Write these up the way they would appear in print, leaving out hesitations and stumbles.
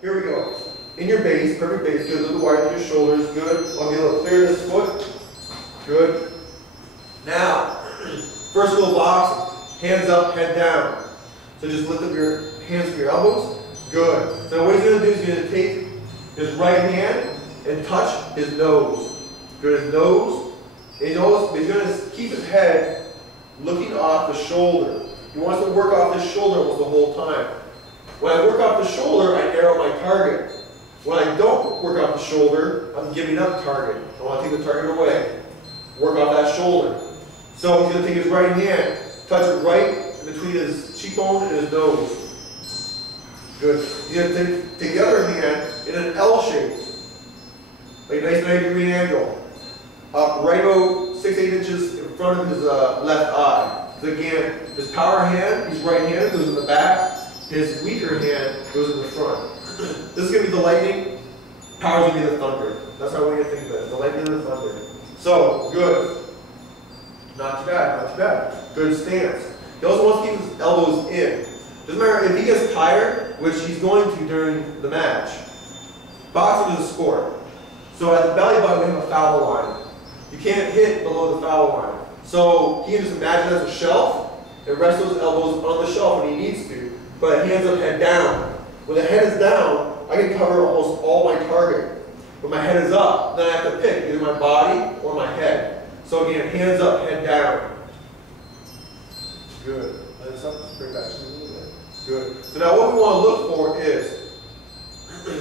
here we go. In your base, perfect base, good. A little wide in your shoulders, good. I'll be able to clear this foot. Good. Now, first little box, hands up, head down. So just lift up your hands from your elbows. Good. So what he's going to do is he's going to take his right hand and touch his nose. Good, his nose. And he's going to keep his head looking off the shoulder. He wants to work off his shoulder almost the whole time. When I work off the shoulder, I narrow my target. When I don't work off the shoulder, I'm giving up target. I want to take the target away. Work off that shoulder. So he's going to take his right hand, touch it right in between his cheekbone and his nose. Good. He's going to take the other hand in an L shape. Like a nice 90-degree angle. Up right about 6-8 inches in front of his left eye. So again, his power hand, he's right-handed, goes in the back. His weaker hand goes in the front. This is going to be the lightning. Power's going to be the thunder. That's how I want you to think of it. The lightning and the thunder. So, good. Not too bad, not too bad. Good stance. He also wants to keep his elbows in. Doesn't matter if he gets tired, which he's going to during the match. Boxing is a sport. So at the belly button, we have a foul line. You can't hit below the foul line. So he can just imagine as a shelf and rest those elbows on the shelf when he needs to. But hands up, head down. When the head is down, I can cover almost all my target. When my head is up, then I have to pick either my body or my head. So again, hands up, head down. Good. Let us up, just bring back just a little bit. Good. So now what we want to look for is,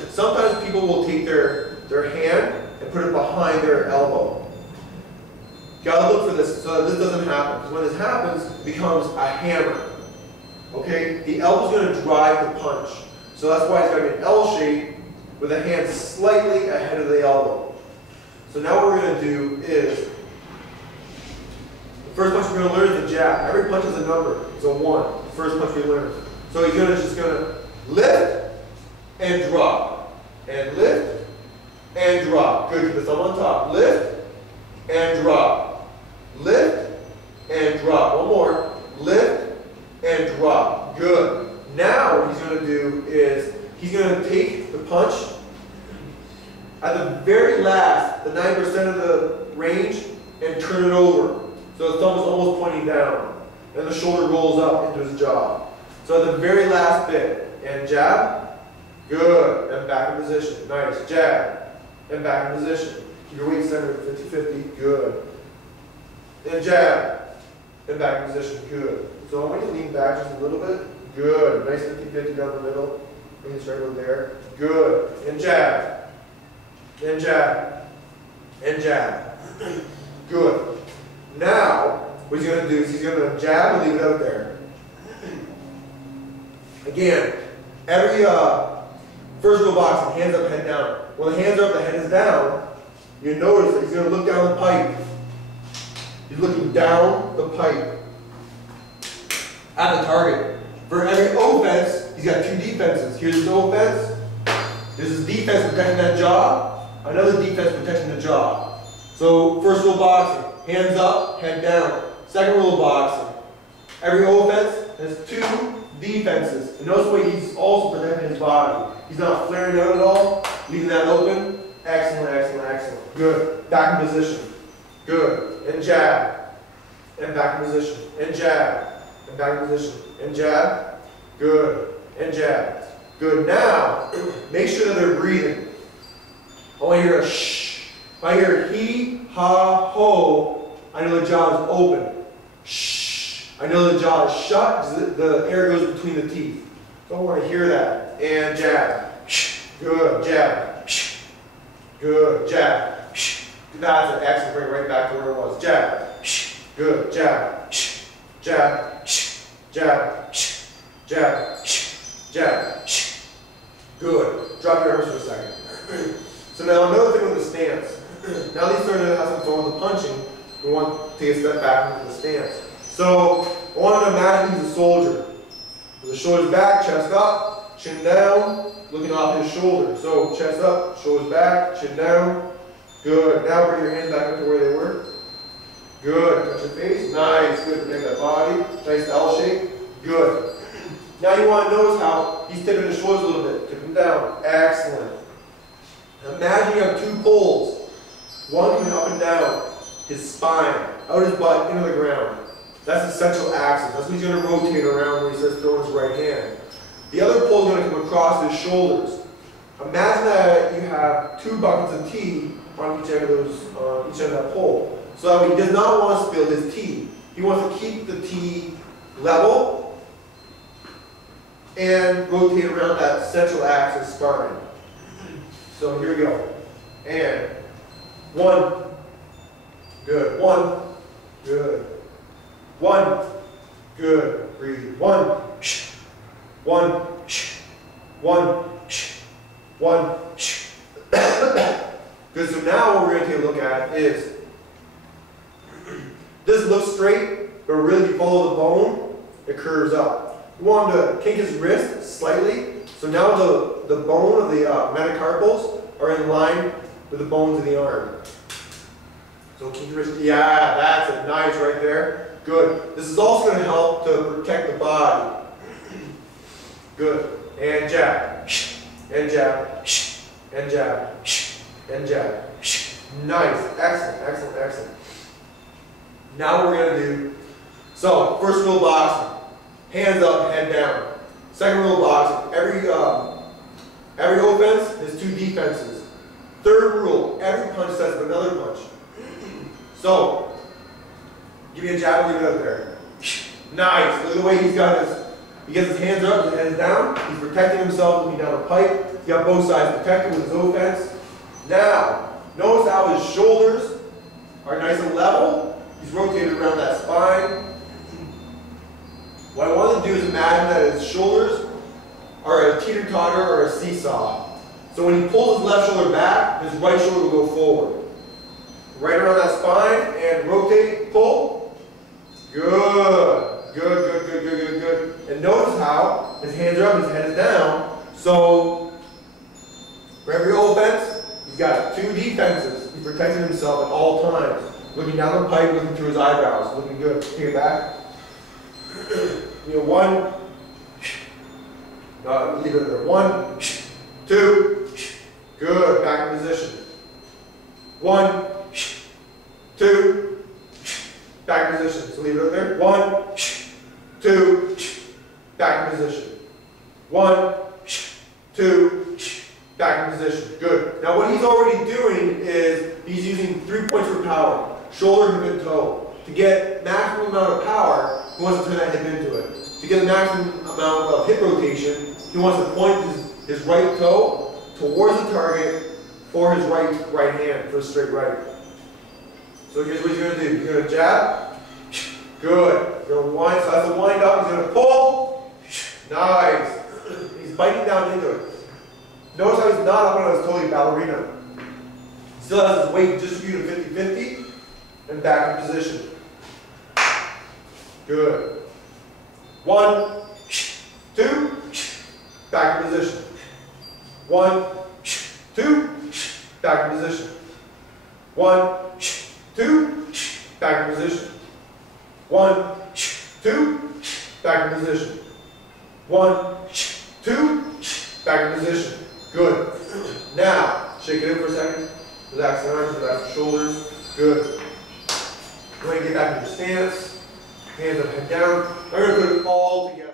sometimes people will take their hand and put it behind their elbow. You gotta look for this so that this doesn't happen. Because when this happens, it becomes a hammer. Okay? The elbow's going to drive the punch. So that's why it's got to be an L shape with the hand slightly ahead of the elbow. So now what we're going to do is, the first punch we're going to learn is the jab. Every punch is a number. It's a 1. The first punch we learn. So he's just going to lift and drop. And lift and drop. Good. Keep the thumb on top. Lift and drop. Lift and drop. One more. Lift and drop. Good. Now what he's going to do is he's going to take the punch at the very last, the 9% of the range, and turn it over. So the thumb is almost pointing down. And the shoulder rolls up into his jaw. So at the very last bit. And jab. Good. And back in position. Nice. Jab. And back in position. Keep your weight centered 50-50. Good. And jab. And back in position. Good. So I want you to lean back just a little bit. Good. Nice 50-50 down the middle. Bring this right over there. Good. And jab. And jab. And jab. Good. Now, what he's going to do is he's going to jab and leave it out there. Again, every first rule boxing, hands up, head down. When the hands are up, the head is down. You notice that he's going to look down the pipe. He's looking down the pipe at the target. For every offense, he's got 2 defenses. Here's his offense. There's his defense protecting that jaw. Another defense protecting the jaw. So first rule boxing, hands up, head down. Second rule of boxing, every offense has 2 defenses. And notice the way he's also protecting his body. He's not flaring out at all, leaving that open. Excellent, excellent, excellent. Good. Back in position. Good. And jab. And back in position. And jab. And back in position. And jab. Good. And jab. Good. Now, make sure that they're breathing. I want to hear a shh. If I hear he, ha, ho, I know the jaw is open. Shh. I know the jaw is shut because the air goes between the teeth. So I want to hear that. And jab. Good. Jab. Good. Jab. That's it. Excellent. Bring it right back to where it was. Jab. Good. Jab. Jab. Jab. Jab. Jab. Good. Drop your arms for a second. So now another thing with the stance. Now that you started to have some fun with the punching, we want to take a step back into the stance. So I want to imagine he's a soldier. With the shoulders back, chest up, chin down, looking off his shoulder. So chest up, shoulders back, chin down. Good. Now bring your hands back up to where they were. Good. Touch your face. Nice. Good. Protect that body. Nice L shape. Good. Now you want to notice how he's tipping his shoulders a little bit. Tip them down. Excellent. Imagine you have two poles. One coming up and down his spine, out his butt, into the ground. That's the central axis. That's when he's going to rotate around when he starts throwing his right hand. The other pole is going to come across his shoulders. Imagine that you have two buckets of tea on each end of that pole. So that he does not want to spill his tea. He wants to keep the tea level and rotate around that central axis spine. So here we go. And one. Good. One. Good. One. Good. Breathe. One. One. One. One. Good. So now what we're going to take a look at is this looks straight, but really if you follow the bone, it curves up. You want him to kink his wrist slightly. So now the bone of the metacarpals are in line with the bones of the arm. So keep your wrist. Yeah, that's it. Nice right there. Good. This is also going to help to protect the body. Good. And jab. And jab. And jab. And jab. Nice. Excellent. Excellent. Excellent. Now what we're going to do. So first rule boxing. Hands up, head down. Second rule boxing. Every offense has two defenses. Third rule. Every punch sets up another punch. So, give me a jab and leave it out there. Nice. Look at the way he's got his, he gets his hands up, his hands down. He's protecting himself, looking down the pipe. He's got both sides protected with his offense. Now, notice how his shoulders are nice and level. He's rotated around that spine. What I want to do is imagine that his shoulders are a teeter-totter or a seesaw. So when he pulls his left shoulder back, his right shoulder will go forward. Right around that spine and rotate, pull. Good. Good, good, good, good, good, good. And notice how his hands are up, his head is down. So for every offense, he's got two defenses. He's protecting himself at all times. Looking down the pipe, looking through his eyebrows. Looking good. Take it back. One. Leave it there. One, two. Good. Back in position. One, two. Back in position. So leave it there. One, two. Back in position. One, two. Back in position. Good. Now what he's already doing is he's using 3 points for power. Shoulder, hip, and toe. To get maximum amount of power, he wants to turn that hip into it. To get the maximum amount of hip rotation, he wants to point his right toe towards the target for his right hand, for a straight right. So here's what he's going to do. He's going to jab. Good. He's going to wind. So that's a wind up. He's going to pull. Nice. He's biting down into it. Notice how he's not up on his totally ballerina. He still has his weight distributed 50-50 and back in position. Good. One, two, back in position. One, two, back in position. One, two, back in position. One, two, back in position. One, two, back in position. Good. Now, shake it in for a second. Relax the arms, relax the shoulders. Good. Go ahead and get back in your stance. Hands up, head down. I'm going to put it all together.